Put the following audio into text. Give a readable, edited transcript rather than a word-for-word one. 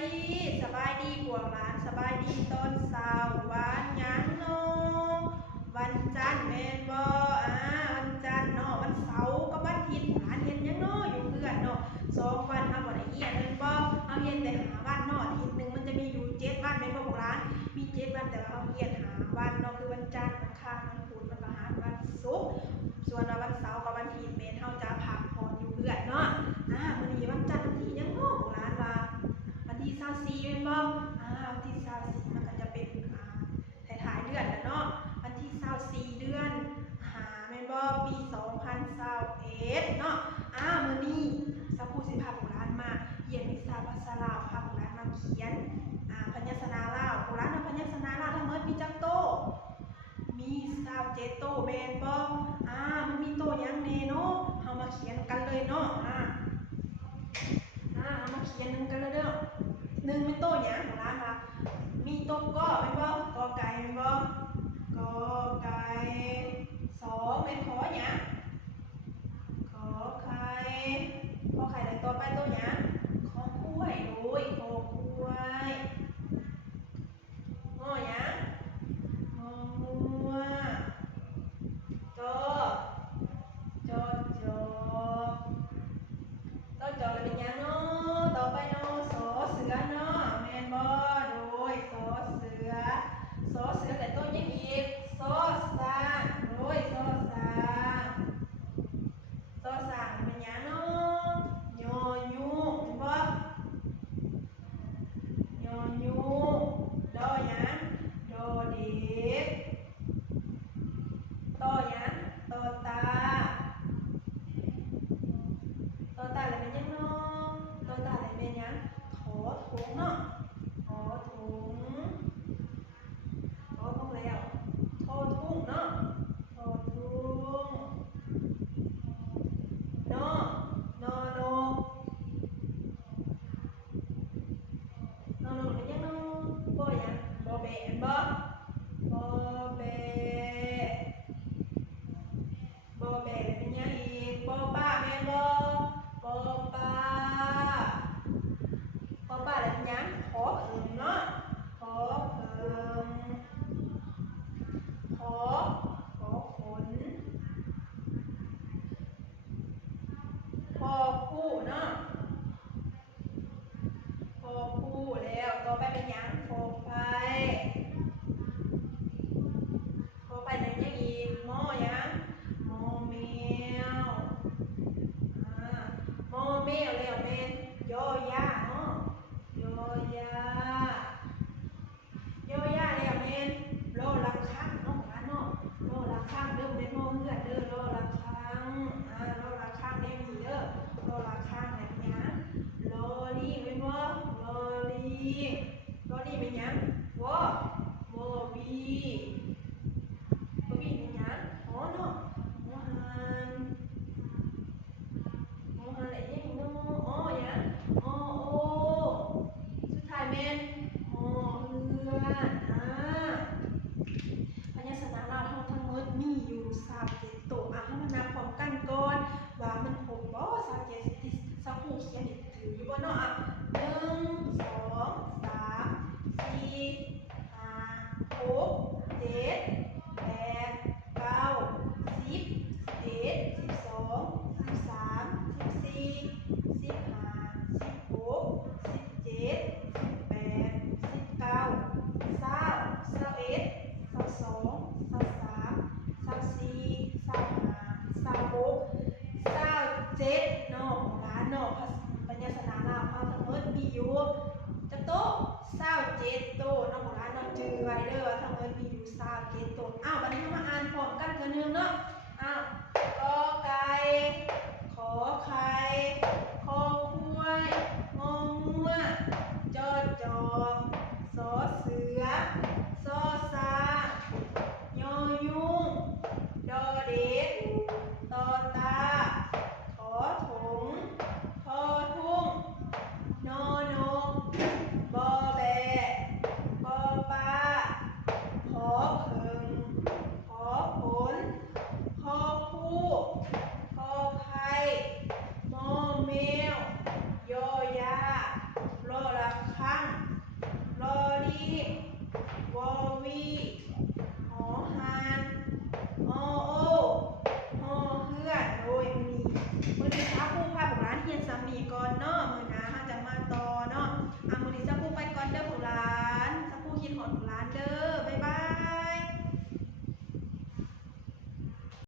ดีสบายดีพวกหลานสบายดีตอนเช้าวันหยังโนวันจันทร์แม่นบ่วันจันทร์เนาะวันเสาร์กับวันอาทิตย์หลานเฮ็ดหยังเนาะอยู่เพื่อนเนาะ2 วันเฮาบ่ได้เรียนแม่นบ่เฮาเรียนแต่5 วันเนาะอาทิตย์นึงมันจะมีอยู่7 วันแม่นบ่พวกหลานมี7 วันแต่ว่าเฮาเรียน5 วันเนาะคือวันจันทร์วันอังคารวันพุธวันพฤหัสวันศุกร์ส่วนวันเสาร์กับวันอาทิตย์แม่นเฮาจะพักผ่อนอยู่เพื่อนเนาะมื้อนี้วันจันทร์วันที่หยังเนาะพวกหลานว่าวันที่24เป็นบ่วันที่24มันก็จะเป็นท้ายเดือนแล้วเนาะวันที่24เดือนแม่นบ่ปี2021เนาะมื้อนี้สักครู่สิพาพวกหลานมาเรียนวิชาภาษาลาวพาพวกหลานมาเขียนพยัญชนะลาวพวกหลานเอาพยัญชนะลาวทั้งหมดมีจักโตมี27โตแม่นบ่มันมีโตหยังแน่เนาะเฮามาเขียนกันเลยเนาะเอามาเขียนนำกันเลยเด้อ1เป็นโตหยังพวกหลานว่ามีโตก็แม่นบ่กอไก่แม่นบ่กอไก่2เป็นขอหยังขอไข่แล้วต่อไปโตหยังขอคุ้ยโอ้ยขอคุ้ยงอหยังงองัวจอจอจอแล้วเป็นหยังเนาะต่อไปเนาะสอเสือเนาะแม่นบ่โดยสอเสือแต่ต้นยังอีกสอสางโดยสอสางเป็นหยังเนาะยอยูเห็นบ่ยอยูดอหยังดอเด็กตอหยังตอตาแล้วเป็นหยังเนาะตอตาแล้วเป็นหยังถอถุงเนาะถอถุงแล้วทอทุ่งเนาะทอทุ่งนอนอนเป็นหยังเนาะบ่หยังบ่แบะบ่แบะเป็นหยังอีกบ่ป้าแม่นบ่ป้าแล้วเป็นหยังขอเพิ่มเนาะขอเพิ่มขอขนพอคู่เนาะพอคู่แล้วต่อไปเป็นหยังพอไปแล้วยังอีกมอหยังมอแมวมอแมวแล้วเป็นยอยาเนาะยอยาแล้วเป็นโลละครั้งเนาะเนาะโลละครั้งเด้อเป็นโมเหือดเด้อโลละครั้งโลละครั้งได้มีเด้อโลละครั้งแล้วหยังโลลีเป็นบ่โลลี